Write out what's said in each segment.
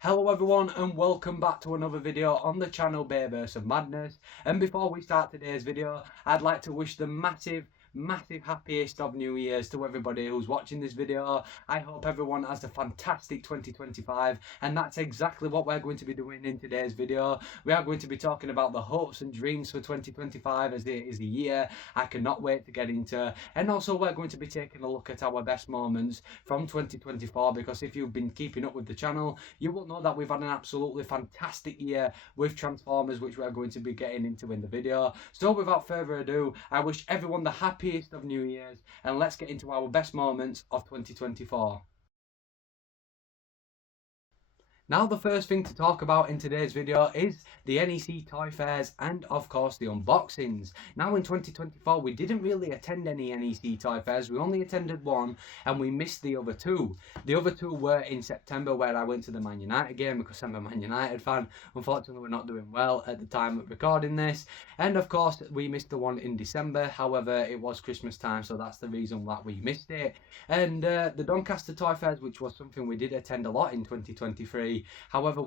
Hello everyone and welcome back to another video on the channel Burst of Madness. And before we start today's video, I'd like to wish the massive happiest of New Year's to everybody who's watching this video. I hope everyone has a fantastic 2025, and that's exactly what we're going to be doing in today's video. We are going to be talking about the hopes and dreams for 2025 as it is a year I cannot wait to get into, and also we're going to be taking a look at our best moments from 2024, because if you've been keeping up with the channel, you will know that we've had an absolutely fantastic year with Transformers, which we're going to be getting into in the video. So without further ado, I wish everyone the happiest of New Year's, and let's get into our best moments of 2024. Now the first thing to talk about in today's video is the NEC Toy Fairs and of course the unboxings. Now in 2024 we didn't really attend any NEC Toy Fairs, we only attended one and we missed the other two. The other two were in September, where I went to the Man United game because I'm a Man United fan. Unfortunately we're not doing well at the time of recording this, and of course we missed the one in December. However, it was Christmas time, so that's the reason that we missed it. And the Doncaster Toy Fairs, which was something we did attend a lot in 2023. However,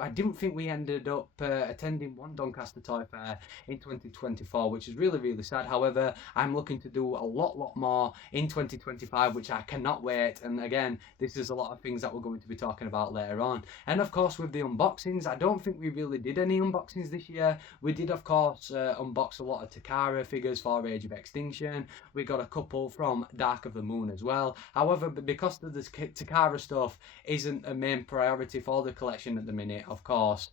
I didn't think we ended up attending one Doncaster Toy Fair in 2024, which is really sad. However, I'm looking to do a lot more in 2025, which I cannot wait. And again, this is a lot of things that we're going to be talking about later on. And of course, with the unboxings, I don't think we really did any unboxings this year. We did, of course, unbox a lot of Takara figures for Age of Extinction. We got a couple from Dark of the Moon as well. However, because of the Takara stuff isn't a main priority for the collection at the minute, of course,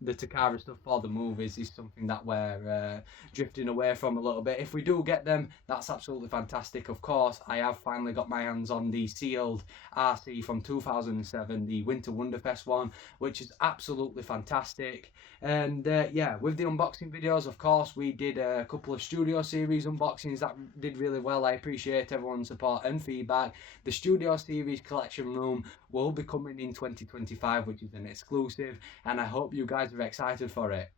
the Takara stuff for the movies is something that we're drifting away from a little bit. If we do get them, that's absolutely fantastic. Of course, I have finally got my hands on the sealed RC from 2007, the Winter Wonderfest one, which is absolutely fantastic. And yeah, with the unboxing videos, of course, we did a couple of Studio Series unboxings that did really well. I appreciate everyone's support and feedback. The Studio Series collection room will be coming in 2025, which is an exclusive, and I hope you guys are excited for it.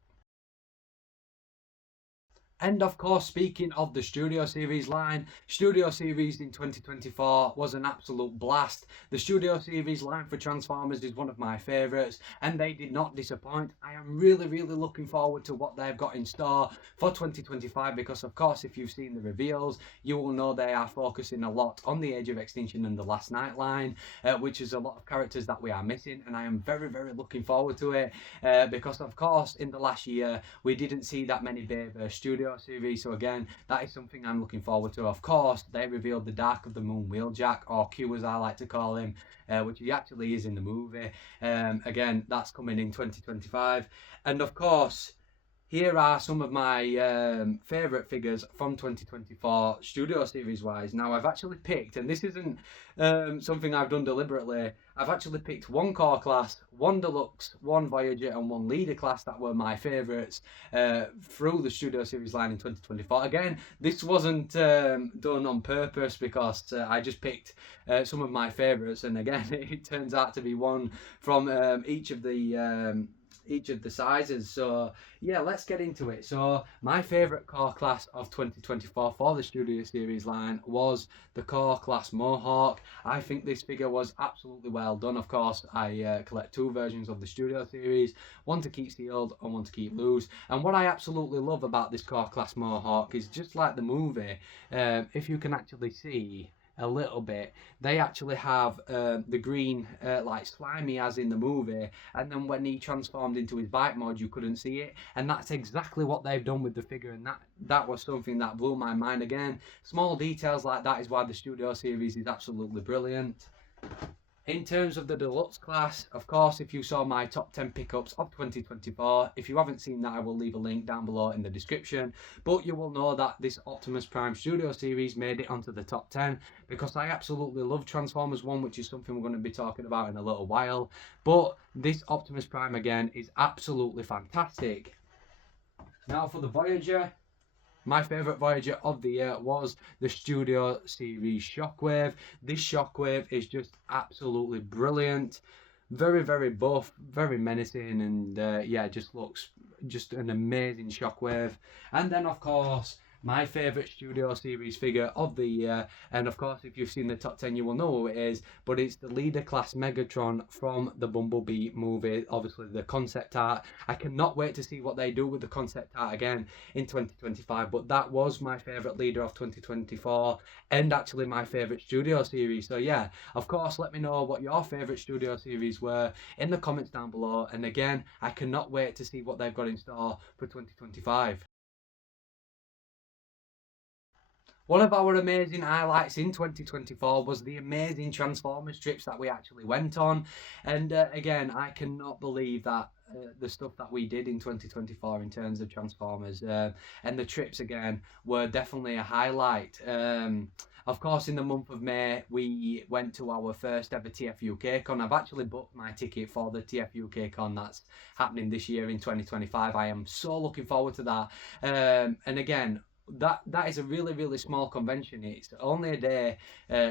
And of course, speaking of the Studio Series line, Studio Series in 2024 was an absolute blast. The Studio Series line for Transformers is one of my favourites, and they did not disappoint. I am really looking forward to what they've got in store for 2025, because of course, if you've seen the reveals, you will know they are focusing a lot on the Age of Extinction and the Last Night line, which is a lot of characters that we are missing, and I am very looking forward to it, because of course, in the last year, we didn't see that many Bayverse Studio Series, so again, that is something I'm looking forward to. Of course, they revealed the Dark of the Moon Wheeljack, or Q as I like to call him, which he actually is in the movie. Again, that's coming in 2025. And of course, here are some of my favourite figures from 2024 Studio Series wise. Now I've actually picked, and this isn't something I've done deliberately, I've actually picked one core class, one deluxe, one Voyager and one leader class that were my favourites through the Studio Series line in 2024. Again, this wasn't done on purpose, because I just picked some of my favourites, and again it turns out to be one from each of the sizes. So yeah, let's get into it. So my favourite core class of 2024 for the Studio Series line was the core class Mohawk. I think this figure was absolutely well done. Of course, I collect two versions of the Studio Series, one to keep sealed and one to keep loose. And what I absolutely love about this core class Mohawk is, just like the movie, if you can actually see a little bit, they actually have the green like slimy as in the movie, and then when he transformed into his bike mode you couldn't see it, and that's exactly what they've done with the figure, and that was something that blew my mind. Again, small details like that is why the Studio Series is absolutely brilliant. In terms of the deluxe class, of course, if you saw my top 10 pickups of 2024, if you haven't seen that, I will leave a link down below in the description, but you will know that this Optimus Prime Studio Series made it onto the top 10, because I absolutely love Transformers 1, which is something we're going to be talking about in a little while, but this Optimus Prime again is absolutely fantastic. Now for the Voyager, my favourite Voyager of the year was the Studio Series Shockwave. This Shockwave is just absolutely brilliant. Very buff, very menacing, and yeah, just looks just an amazing Shockwave. And then of course, my favourite Studio Series figure of the year. And of course, if you've seen the top 10, you will know who it is. But it's the Leader Class Megatron from the Bumblebee movie, obviously the concept art. I cannot wait to see what they do with the concept art again in 2025. But that was my favourite leader of 2024 and actually my favourite Studio Series. So yeah, of course, let me know what your favourite Studio Series were in the comments down below. And again, I cannot wait to see what they've got in store for 2025. One of our amazing highlights in 2024 was the amazing Transformers trips that we actually went on. And again, I cannot believe that the stuff that we did in 2024 in terms of Transformers and the trips again were definitely a highlight. Of course, in the month of May, we went to our first ever TFUK Con. I've actually booked my ticket for the TFUK Con that's happening this year in 2025. I am so looking forward to that. And again, that is a really small convention. It's only a day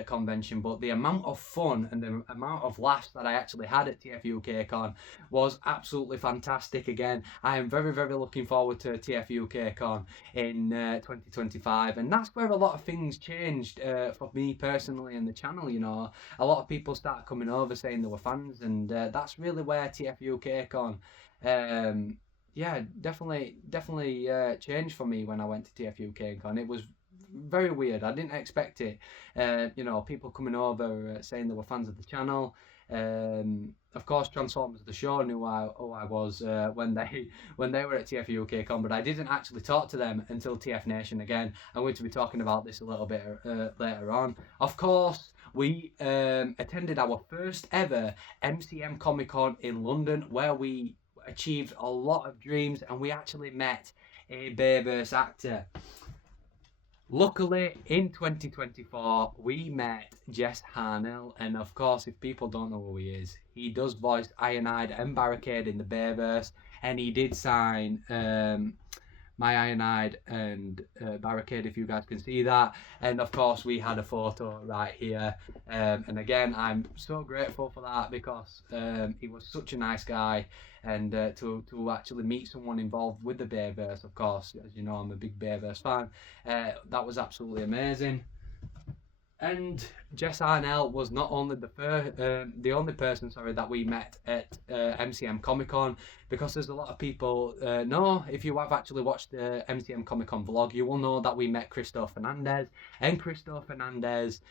convention, but the amount of fun and the amount of laughs that I actually had at TFUK Con was absolutely fantastic. Again, I am very looking forward to TFUK Con in 2025, and that's where a lot of things changed for me personally and the channel. You know, a lot of people started coming over saying they were fans, and that's really where TFUK Con yeah, definitely changed for me when I went to TFUK Con. It was very weird. I didn't expect it. You know, people coming over saying they were fans of the channel. Of course, Transformers the show knew who I was when they were at TFUK Con, but I didn't actually talk to them until TF Nation. Again, I'm going to be talking about this a little bit later on. Of course, we attended our first ever MCM Comic Con in London, where we achieved a lot of dreams and we actually met a Bayverse actor. Luckily, in 2024, we met Jess Harnell, and of course, if people don't know who he is, he does voice Ironhide and Barricade in the Bayverse, and he did sign my Ironhide and Barricade, if you guys can see that. And of course, we had a photo right here. And again, I'm so grateful for that because he was such a nice guy. And to actually meet someone involved with the Bayverse, of course, as you know, I'm a big Bayverse fan. That was absolutely amazing. And Jess Arnell was not only the only person, sorry, that we met at MCM Comic Con, because there's a lot of people know, if you have actually watched the MCM Comic Con vlog, you will know that we met Christoph Fernandez, and Christoph Fernandez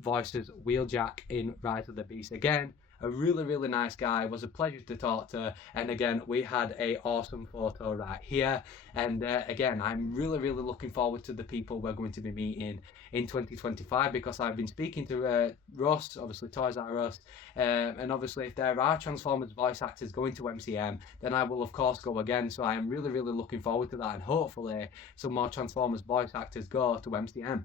voices Wheeljack in Rise of the Beast. Again, a really nice guy. It was a pleasure to talk to, and again, we had a awesome photo right here. And again, I'm really looking forward to the people we're going to be meeting in 2025, because I've been speaking to Russ, obviously Toys R Us, and obviously if there are Transformers voice actors going to MCM, then I will of course go again. So I am really looking forward to that, and hopefully some more Transformers voice actors go to MCM.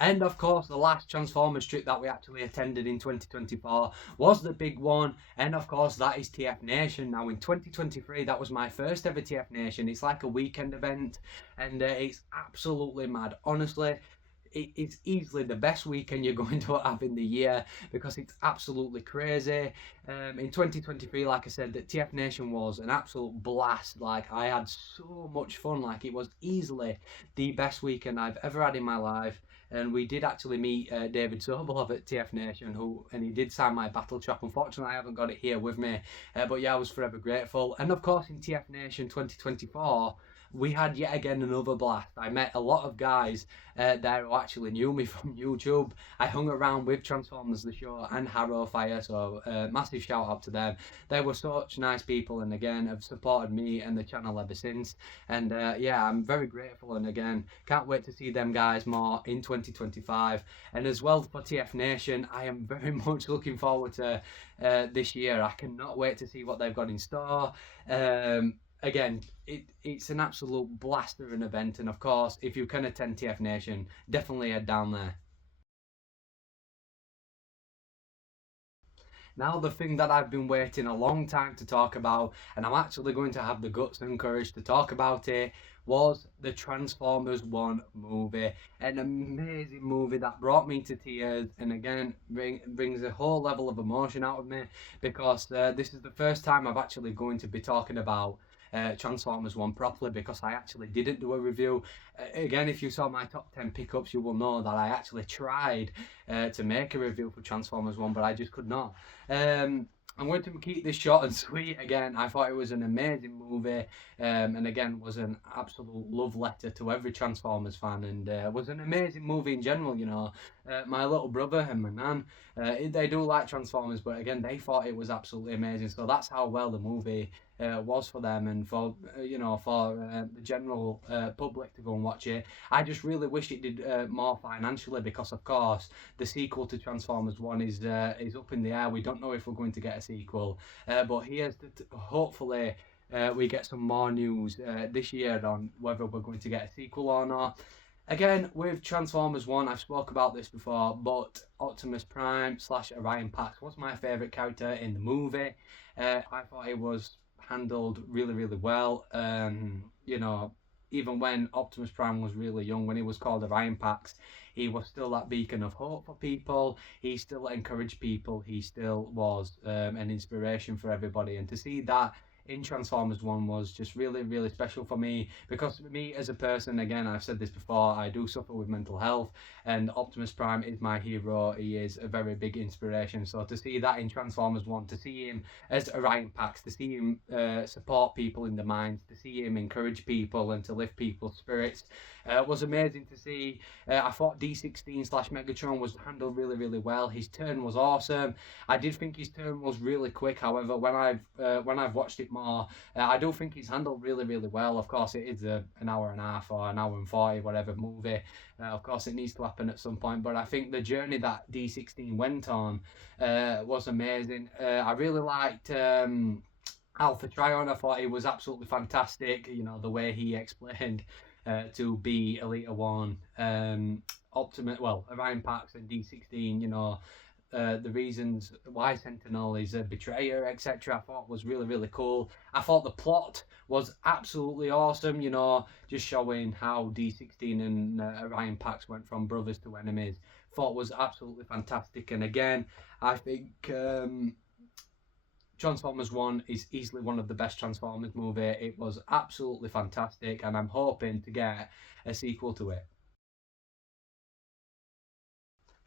And of course, the last Transformers trip that we actually attended in 2024 was the big one, and of course that is TF Nation. Now in 2023, that was my first ever TF Nation. It's like a weekend event, and it's absolutely mad. Honestly, it's easily the best weekend you're going to have in the year, because it's absolutely crazy. In 2023, like I said, that TF Nation was an absolute blast. Like, I had so much fun. Like, it was easily the best weekend I've ever had in my life. And we did actually meet David Sobolov at TF Nation, and he did sign my battle trap. Unfortunately, I haven't got it here with me, but yeah, I was forever grateful. And of course, in TF Nation 2024, we had yet again another blast. I met a lot of guys there who actually knew me from YouTube. I hung around with Transformers the show and Harrow Fire, so massive shout out to them. They were such nice people, and again have supported me and the channel ever since. And yeah, I'm very grateful, and again, can't wait to see them guys more in 2025. And as well for TF Nation, I am very much looking forward to this year. I cannot wait to see what they've got in store. Again, it's an absolute blaster of an event, and of course, if you can attend TF Nation, definitely head down there. Now, the thing that I've been waiting a long time to talk about, and I'm actually going to have the guts and courage to talk about it, was the Transformers 1 movie. An amazing movie that brought me to tears, and again brings a whole level of emotion out of me, because this is the first time I'm actually going to be talking about Transformers 1 properly, because I actually didn't do a review. Again, if you saw my top 10 pickups, you will know that I actually tried to make a review for Transformers 1, but I just could not. I'm going to keep this short and sweet. Again, I thought it was an amazing movie, and again was an absolute love letter to every Transformers fan, and was an amazing movie in general. You know, my little brother and my nan, they do like Transformers, but again, they thought it was absolutely amazing. So that's how well the movie was for them, and for the general public to go and watch it. I just really wish it did more financially, because of course the sequel to Transformers 1 is up in the air. We don't know if we're going to get a sequel, but here's hopefully we get some more news this year on whether we're going to get a sequel or not. Again, with Transformers 1, I've spoke about this before, but Optimus Prime / Orion Pax was my favourite character in the movie. I thought it was handled really, really well. You know, even when Optimus Prime was really young, when he was called Orion Pax, he was still that beacon of hope for people. He still encouraged people. He still was an inspiration for everybody. And to see that in Transformers 1 was just really, really special for me, because me as a person, again, I've said this before, I do suffer with mental health, and Optimus Prime is my hero. He is a very big inspiration. So to see that in Transformers 1, to see him as Orion Pax, to see him support people in the mines, to see him encourage people and to lift people's spirits, was amazing to see. I thought D16 / Megatron was handled really, really well. His turn was awesome. I did think his turn was really quick. However, when I've watched it more, I do think he's handled really, really well. Of course, it is an hour and a half or an hour and 40, whatever movie. Of course, it needs to happen at some point. But I think the journey that D16 went on was amazing. I really liked Alpha Trion. I thought he was absolutely fantastic. You know, the way he explained to be Elite One, Orion Pax and D16, you know, the reasons why Sentinel is a betrayer, etc. I thought was really, really cool. I thought the plot was absolutely awesome, you know, just showing how D16 and Orion Pax went from brothers to enemies. Thought was absolutely fantastic. And again, I think Transformers 1 is easily one of the best Transformers movie. It was absolutely fantastic, and I'm hoping to get a sequel to it.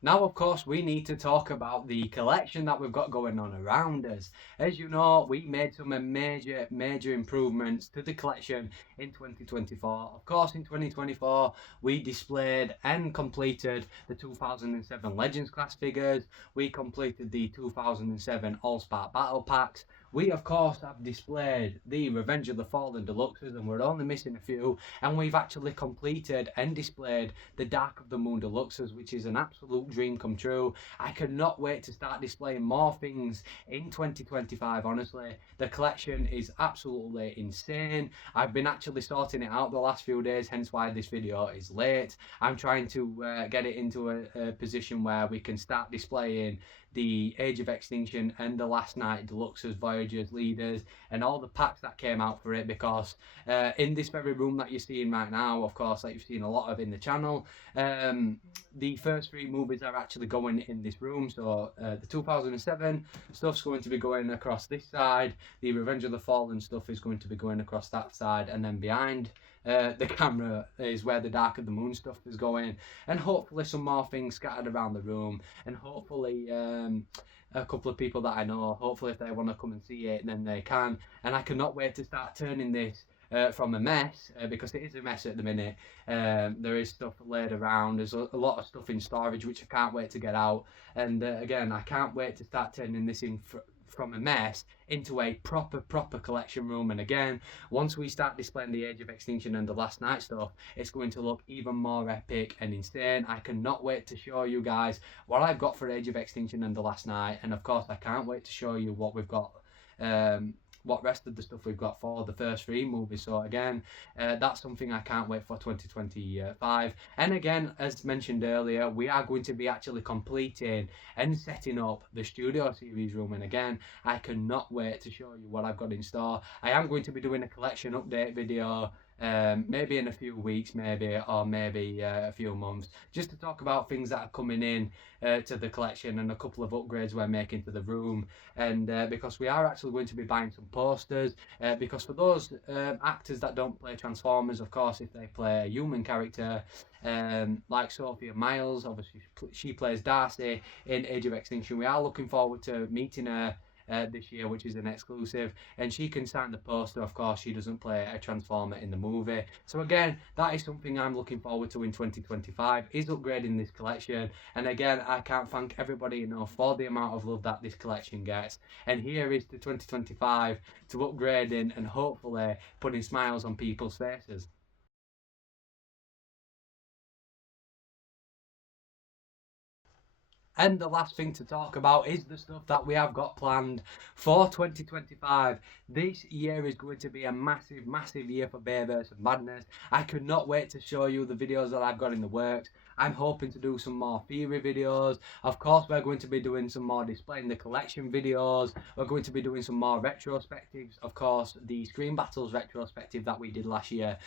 Now, of course, we need to talk about the collection that we've got going on around us. As you know, we made some major improvements to the collection in 2024. Of course, in 2024, we displayed and completed the 2007 Legends class figures. We completed the 2007 All-Spark Battle Packs. We, of course, have displayed the Revenge of the Fallen Deluxes, and we're only missing a few. And we've actually completed and displayed the Dark of the Moon Deluxes, which is an absolute dream come true. I cannot wait to start displaying more things in 2025, honestly. The collection is absolutely insane. I've been actually sorting it out the last few days, hence why this video is late. I'm trying to get it into a position where we can start displaying the Age of Extinction and the Last Night Deluxes, Voyagers, Leaders, and all the packs that came out for it, because in this very room that you're seeing right now, of course, like you've seen a lot of in the channel, the first 3 movies are actually going in this room. So the 2007 stuff's going to be going across this side, the Revenge of the Fallen stuff is going to be going across that side, and then behind the camera is where the Dark of the Moon stuff is going, and hopefully some more things scattered around the room, and hopefully a couple of people that I know, hopefully if they want to come and see it, then they can. And I cannot wait to start turning this from a mess, because it is a mess at the minute. There is stuff laid around, there's a lot of stuff in storage which I can't wait to get out, and again, I can't wait to start turning this in from a mess into a proper collection room. And again, once we start displaying the Age of Extinction and the Last Night stuff, it's going to look even more epic and insane. I cannot wait to show you guys what I've got for Age of Extinction and the Last Night, and of course I can't wait to show you what we've got, what rest of the stuff we've got for the first 3 movies. So again, that's something I can't wait for 2025. And again, as mentioned earlier, we are going to be actually completing and setting up the Studio Series room, and again, I cannot wait to show you what I've got in store. I am going to be doing a collection update video maybe in a few weeks, maybe, or maybe a few months, just to talk about things that are coming in to the collection and a couple of upgrades we're making to the room. And because we are actually going to be buying some posters, because for those actors that don't play Transformers, of course, if they play a human character, like Sophia Myles, obviously she plays Darcy in Age of Extinction. We are looking forward to meeting her this year, which is an exclusive, and she can sign the poster. Of course, she doesn't play a Transformer in the movie. So again, that is something I'm looking forward to in 2025, is upgrading this collection. And again, I can't thank everybody enough for the amount of love that this collection gets. And here is to 2025 to upgrading and hopefully putting smiles on people's faces. And the last thing to talk about is the stuff that we have got planned for 2025. This year is going to be a massive, massive year for Bayverse and Madness. I could not wait to show you the videos that I've got in the works. I'm hoping to do some more theory videos. Of course, we're going to be doing some more displaying the collection videos. We're going to be doing some more retrospectives. Of course, the Screen Battles retrospective that we did last year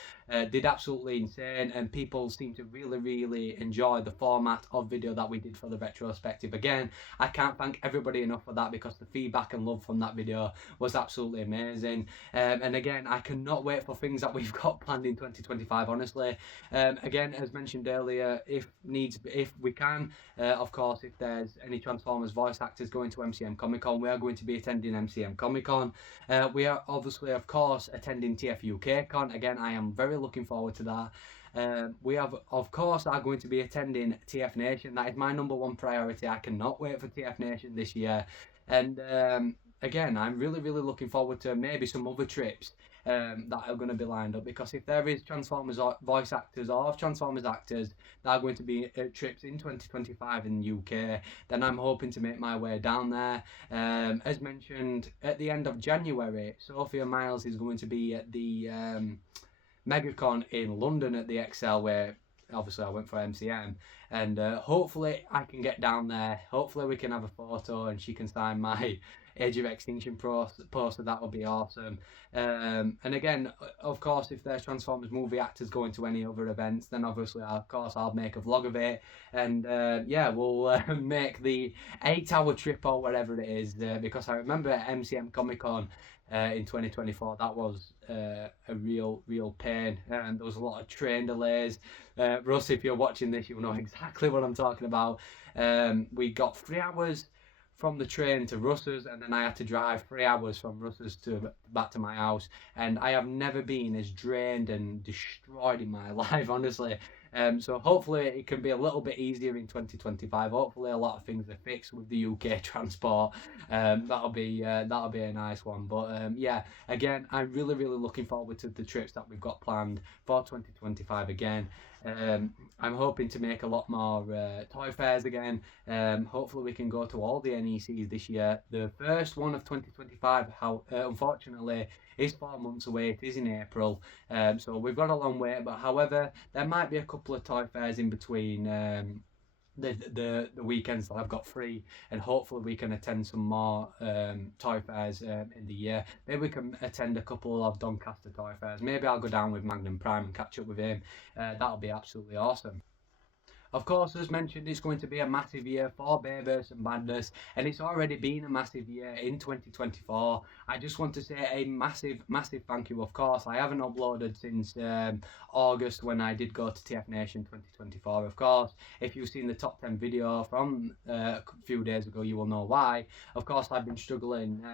did absolutely insane, and people seem to really, really enjoy the format of video that we did for the retrospective. Again, I can't thank everybody enough for that, because the feedback and love from that video was absolutely amazing. And again, I cannot wait for things that we've got planned in 2025, honestly. Again, as mentioned earlier, if we can, of course, if there's any Transformers voice actors going to MCM Comic Con, we are going to be attending MCM Comic Con. We are obviously, of course, attending TF UK Con. Again, I am very looking forward to that. We have, of course, are going to be attending TF Nation. That is my #1 priority. I cannot wait for TF Nation this year. And again, I'm really, really looking forward to maybe some other trips that are going to be lined up, because if there is Transformers voice actors or Transformers actors that are going to be trips in 2025 in the UK, then I'm hoping to make my way down there. As mentioned, at the end of January, Sophia Myles is going to be at the MegaCon in London at the Excel, where obviously I went for MCM, and hopefully I can get down there. Hopefully we can have a photo and she can sign my Age of Extinction poster. That would be awesome. And again, of course, if there's Transformers movie actors going to any other events, then obviously, of course, I'll make a vlog of it, and yeah, we'll make the 8-hour trip or whatever it is, because I remember at MCM Comic Con in 2024, that was a real pain, and there was a lot of train delays. Russ, if you're watching this, you'll know exactly what I'm talking about. We got 3 hours from the train to Russ's, and then I had to drive 3 hours from Russ's to back to my house, and I have never been as drained and destroyed in my life, honestly. So hopefully it can be a little bit easier in 2025. Hopefully a lot of things are fixed with the UK transport. That'll be a nice one. But yeah, again, I'm really looking forward to the trips that we've got planned for 2025 again. I'm hoping to make a lot more Toyfairs again. Hopefully we can go to all the NECs this year. The first one of 2025, unfortunately, is 4 months away. It is in April, so we've got a long way. But however, there might be a couple of Toyfairs in between the weekends that I've got free, and hopefully we can attend some more Toyfairs in the year. Maybe we can attend a couple of Doncaster Toyfairs. Maybe I'll go down with Magnum Prime and catch up with him. That'll be absolutely awesome. Of course, as mentioned, it's going to be a massive year for Bayverse and Madness, and it's already been a massive year in 2024. I just want to say a massive thank you. Of course, I haven't uploaded since August, when I did go to TF Nation 2024. Of course, if you've seen the top 10 video from a few days ago, you will know why. Of course, I've been struggling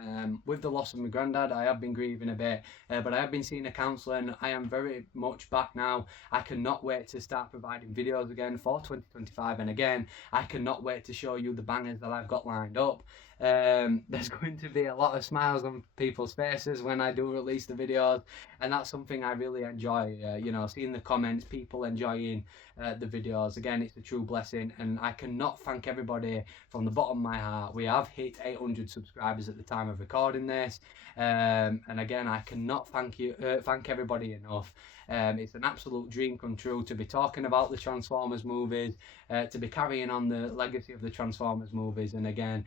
with the loss of my granddad. I have been grieving a bit, but I have been seeing a counsellor, and I am very much back now. I cannot wait to start providing videos again for 2025, and again, I cannot wait to show you the bangers that I've got lined up. There's going to be a lot of smiles on people's faces when I do release the videos, and that's something I really enjoy. You know, seeing the comments, people enjoying the videos. Again, it's a true blessing, and I cannot thank everybody from the bottom of my heart. We have hit 800 subscribers at the time of recording this, and again, I cannot thank everybody enough. It's an absolute dream come true to be talking about the Transformers movies, to be carrying on the legacy of the Transformers movies, and again,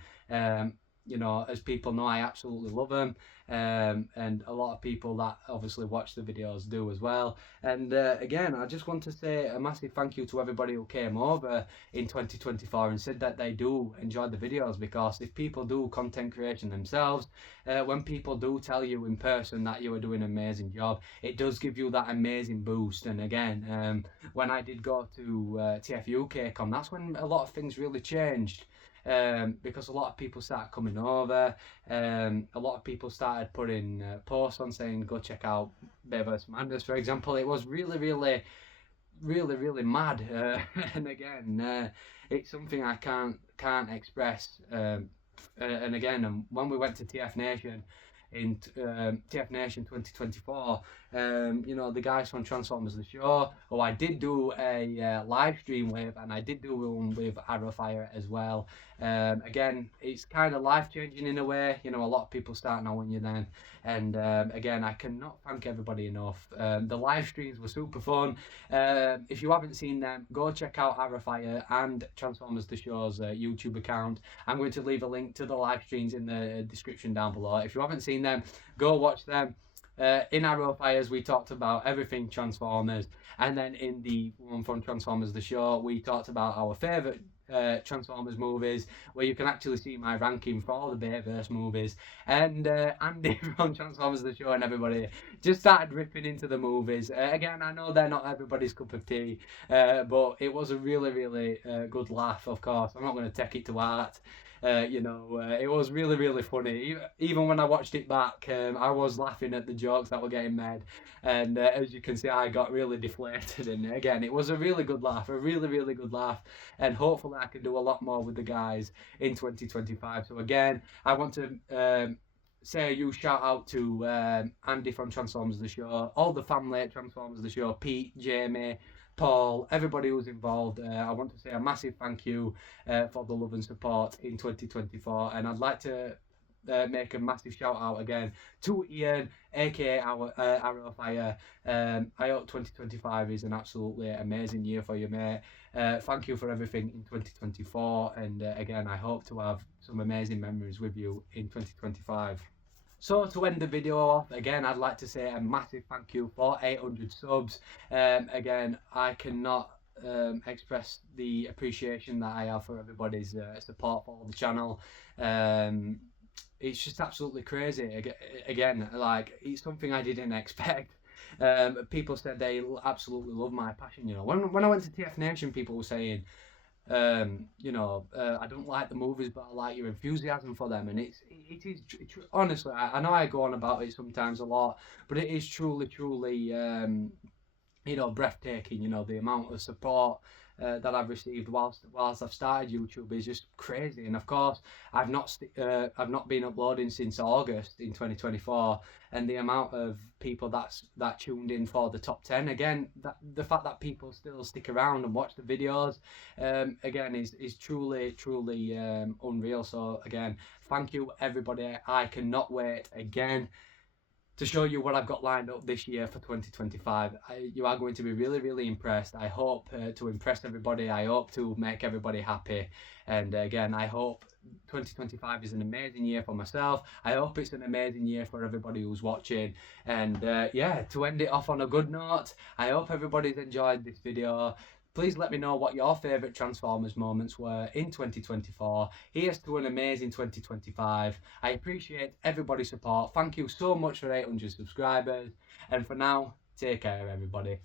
you know, as people know, I absolutely love them, and a lot of people that obviously watch the videos do as well. And again, I just want to say a massive thank you to everybody who came over in 2024 and said that they do enjoy the videos, because if people do content creation themselves, when people do tell you in person that you are doing an amazing job, it does give you that amazing boost. And again, when I did go to TFU KCON, that's when a lot of things really changed. Because a lot of people started coming over, a lot of people started putting posts on saying go check out Bay vs Manders, for example. It was really mad, and again, it's something I can't express. And again, when we went to TF Nation in TF Nation 2024, you know, the guys from Transformers the Show, who I did do a live stream with, and I did do one with Arrowfire as well. Again, it's kind of life changing in a way. You know, a lot of people start knowing you then, and again, I cannot thank everybody enough. The live streams were super fun. If you haven't seen them, go check out Arrowfire and Transformers the Show's YouTube account. I'm going to leave a link to the live streams in the description down below. If you haven't seen them, go watch them. In Arrowfires, we talked about everything Transformers, and then in the one from Transformers the Show, we talked about our favourite Transformers movies, where you can actually see my ranking for all the Bayverse movies. And Andy from Transformers the Show and everybody just started ripping into the movies. Again, I know they're not everybody's cup of tea, but it was a really good laugh. Of course, I'm not going to take it to heart. You know, it was really funny. Even when I watched it back, I was laughing at the jokes that were getting made, and as you can see, I got really deflated. And again, it was a really good laugh, a really good laugh, and hopefully I can do a lot more with the guys in 2025. So again, I want to say a huge shout out to Andy from Transformers the Show, all the family at Transformers the Show, Pete, Jamie, Paul, everybody who's involved. I want to say a massive thank you for the love and support in 2024, and I'd like to make a massive shout out again to Ian, aka our Arrowfire. I hope 2025 is an absolutely amazing year for you, mate. Thank you for everything in 2024, and again, I hope to have some amazing memories with you in 2025. So to end the video off, again, I'd like to say a massive thank you for 800 subs. Again, I cannot express the appreciation that I have for everybody's support for the channel. It's just absolutely crazy. Again, like, it's something I didn't expect. People said they absolutely love my passion. You know, when I went to TF Nation, people were saying, you know, I don't like the movies, but I like your enthusiasm for them. And it is honestly, I know I go on about it sometimes a lot, but it is truly you know, breathtaking. You know, the amount of support that I've received whilst I've started YouTube is just crazy. And of course, I've not been uploading since August in 2024, and the amount of people that tuned in for the top 10, again, the fact that people still stick around and watch the videos, again, is truly unreal. So again, thank you everybody. I cannot wait again to show you what I've got lined up this year for 2025. You are going to be really impressed. I hope to impress everybody. I hope to make everybody happy. And again, I hope 2025 is an amazing year for myself. I hope it's an amazing year for everybody who's watching. And yeah, to end it off on a good note, I hope everybody's enjoyed this video. Please let me know what your favourite Transformers moments were in 2024. Here's to an amazing 2025. I appreciate everybody's support. Thank you so much for 800 subscribers. And for now, take care, everybody.